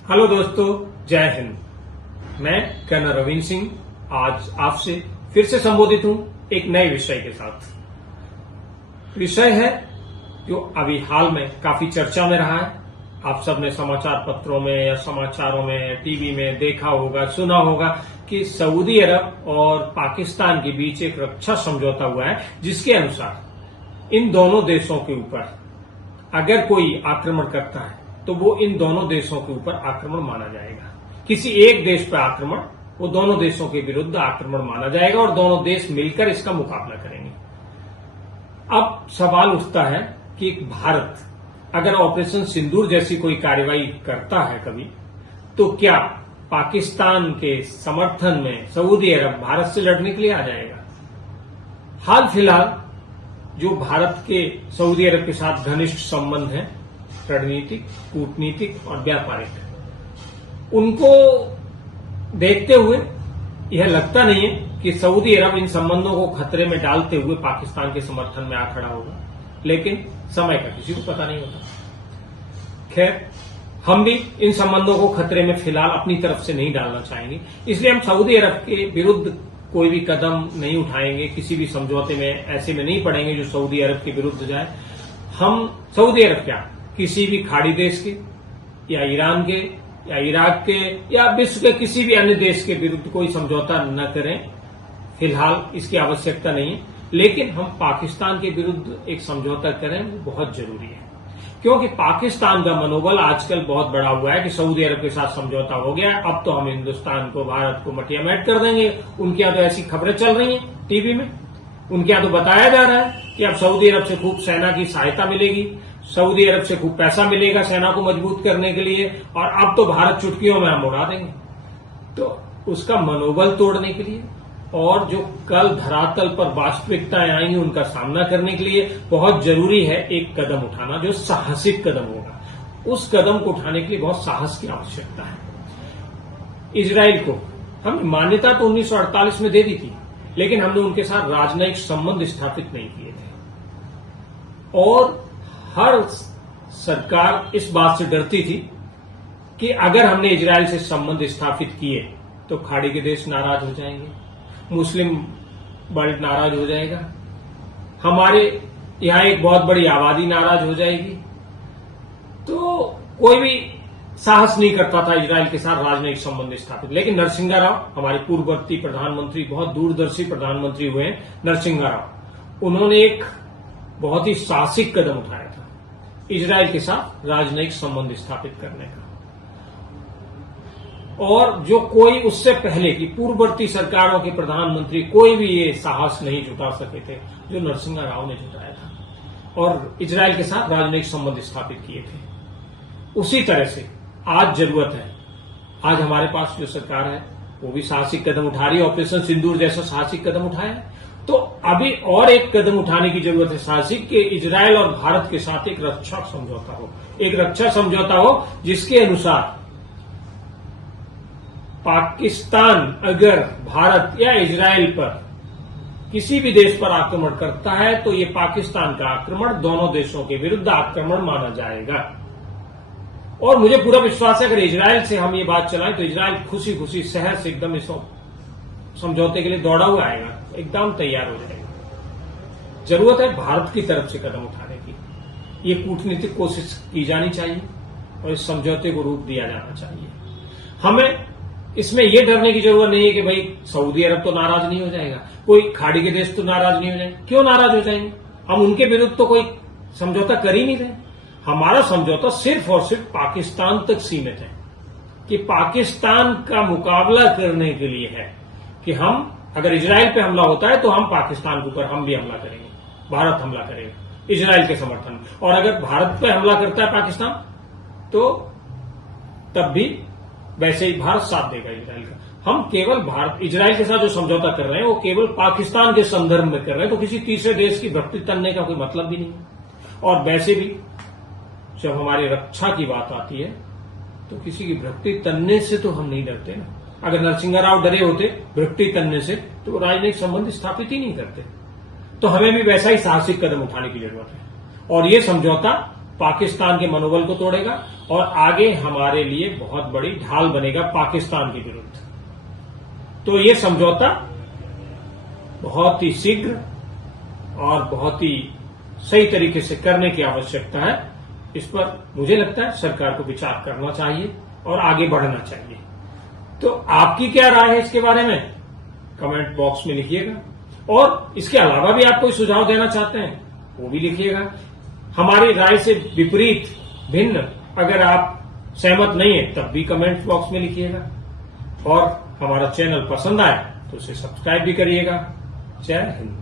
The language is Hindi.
हेलो दोस्तों, जय हिंद। मैं कर्नल रविंद्र सिंह आज आपसे फिर से संबोधित हूं एक नए विषय के साथ। विषय है जो अभी हाल में काफी चर्चा में रहा है। आप सबने समाचार पत्रों में या समाचारों में, टीवी में देखा होगा, सुना होगा कि सऊदी अरब और पाकिस्तान के बीच एक रक्षा समझौता हुआ है, जिसके अनुसार इन दोनों देशों के ऊपर अगर कोई आक्रमण करता है तो वो इन दोनों देशों के ऊपर आक्रमण माना जाएगा। किसी एक देश पर आक्रमण वो दोनों देशों के विरुद्ध आक्रमण माना जाएगा और दोनों देश मिलकर इसका मुकाबला करेंगे। अब सवाल उठता है कि भारत अगर ऑपरेशन सिंदूर जैसी कोई कार्रवाई करता है कभी, तो क्या पाकिस्तान के समर्थन में सऊदी अरब भारत से लड़ने के लिए आ जाएगा? हाल फिलहाल जो भारत के सऊदी अरब के साथ घनिष्ठ संबंध हैं, रणनीतिक, कूटनीतिक और व्यापारिक, उनको देखते हुए यह लगता नहीं है कि सऊदी अरब इन संबंधों को खतरे में डालते हुए पाकिस्तान के समर्थन में आ खड़ा होगा। लेकिन समय का किसी को पता नहीं होता। खैर, हम भी इन संबंधों को खतरे में फिलहाल अपनी तरफ से नहीं डालना चाहेंगे, इसलिए हम सऊदी अरब के विरुद्ध कोई भी कदम नहीं उठाएंगे, किसी भी समझौते में ऐसे में नहीं पड़ेंगे जो सऊदी अरब के विरुद्ध जाए। हम सऊदी अरब क्या, किसी भी खाड़ी देश के या ईरान के या इराक के या विश्व के किसी भी अन्य देश के विरुद्ध कोई समझौता न करें। फिलहाल इसकी आवश्यकता नहीं है, लेकिन हम पाकिस्तान के विरुद्ध एक समझौता करें, वो बहुत जरूरी है। क्योंकि पाकिस्तान का मनोबल आजकल बहुत बड़ा हुआ है कि सऊदी अरब के साथ समझौता हो गया, अब तो हम हिंदुस्तान को, भारत को मटिया मेट कर देंगे। उनके यहां तो ऐसी खबरें चल रही हैं टीवी में, उनके यहां तो बताया जा रहा है कि अब सऊदी अरब से खूब सेना की सहायता मिलेगी, सऊदी अरब से खूब पैसा मिलेगा सेना को मजबूत करने के लिए, और अब तो भारत चुटकियों में हम उड़ा देंगे। तो उसका मनोबल तोड़ने के लिए और जो कल धरातल पर वास्तविकताएं आएंगी उनका सामना करने के लिए बहुत जरूरी है एक कदम उठाना जो साहसिक कदम होगा। उस कदम को उठाने के लिए बहुत साहस की आवश्यकता है। इजराइल को हम मान्यता तो 1948 में दे दी थी, लेकिन हमने उनके साथ राजनयिक संबंध स्थापित नहीं किए थे। और हर सरकार इस बात से डरती थी कि अगर हमने इजराइल से संबंध स्थापित किए तो खाड़ी के देश नाराज हो जाएंगे, मुस्लिम वर्ल्ड नाराज हो जाएगा, हमारे यहां एक बहुत बड़ी आबादी नाराज हो जाएगी। तो कोई भी साहस नहीं करता था इजराइल के साथ राजनयिक संबंध स्थापित। लेकिन नरसिंहा राव, हमारे पूर्ववर्ती प्रधानमंत्री, बहुत दूरदर्शी प्रधानमंत्री हुए हैं नरसिंहा राव, उन्होंने एक बहुत ही साहसिक कदम उठाया था इजराइल के साथ राजनयिक संबंध स्थापित करने का। और जो कोई उससे पहले की पूर्ववर्ती सरकारों के प्रधानमंत्री कोई भी ये साहस नहीं जुटा सके थे जो नरसिंहा राव ने जुटाया था और इजराइल के साथ राजनयिक संबंध स्थापित किए थे। उसी तरह से आज जरूरत है, आज हमारे पास जो सरकार है वो भी साहसिक कदम उठा रही है, ऑपरेशन सिंदूर जैसा साहसिक कदम उठाया है। तो अभी और एक कदम उठाने की जरूरत है साहसिक, कि इजराइल और भारत के साथ एक रक्षा समझौता हो, एक रक्षा समझौता हो जिसके अनुसार पाकिस्तान अगर भारत या इजराइल पर किसी भी देश पर आक्रमण करता है तो ये पाकिस्तान का आक्रमण दोनों देशों के विरुद्ध आक्रमण माना जाएगा। और मुझे पूरा विश्वास है अगर इजराइल से हम ये बात चलाएं तो इजराइल खुशी खुशी शहर से एकदम इस समझौते के लिए दौड़ा हुआ आएगा, एकदम तैयार हो जाएगा। जरूरत है भारत की तरफ से कदम उठाने की, ये कूटनीतिक कोशिश की जानी चाहिए और इस समझौते को रूप दिया जाना चाहिए। हमें इसमें यह डरने की जरूरत नहीं है कि भाई सऊदी अरब तो नाराज नहीं हो जाएगा, कोई खाड़ी के देश तो नाराज नहीं हो जाएंगे। क्यों नाराज हो जाएंगे? हम उनके विरुद्ध तो कोई समझौता कर ही नहीं रहे। हमारा समझौता सिर्फ और सिर्फ पाकिस्तान तक सीमित है कि पाकिस्तान का मुकाबला करने के लिए है कि हम अगर इजराइल पे हमला होता है तो हम पाकिस्तान के ऊपर हम भी हमला करेंगे, भारत हमला करेगा इजराइल के समर्थन में। और अगर भारत पे हमला करता है पाकिस्तान तो तब भी वैसे ही भारत साथ देगा इजराइल का। हम केवल भारत इजराइल के साथ जो समझौता कर रहे हैं वो केवल पाकिस्तान के संदर्भ में कर रहे हैं, तो किसी तीसरे देश की भक्ति तनने का कोई मतलब भी नहीं है। और वैसे भी जब हमारी रक्षा की बात आती है तो किसी की भक्ति तनने से तो हम नहीं डरते ना। अगर नरसिंहा राव डरे होते भक्ति तनने से तो राजनयिक संबंध स्थापित ही नहीं करते। तो हमें भी वैसा ही साहसिक कदम उठाने की जरूरत है और ये समझौता पाकिस्तान के मनोबल को तोड़ेगा और आगे हमारे लिए बहुत बड़ी ढाल बनेगा पाकिस्तान के विरुद्ध। तो ये समझौता बहुत ही शीघ्र और बहुत ही सही तरीके से करने की आवश्यकता है। इस पर मुझे लगता है सरकार को विचार करना चाहिए और आगे बढ़ना चाहिए। तो आपकी क्या राय है इसके बारे में, कमेंट बॉक्स में लिखिएगा। और इसके अलावा भी आप कोई सुझाव देना चाहते हैं वो भी लिखिएगा। हमारी राय से विपरीत भिन्न अगर आप सहमत नहीं है तब भी कमेंट बॉक्स में लिखिएगा। और हमारा चैनल पसंद आए तो उसे सब्सक्राइब भी करिएगा। जय हिंद।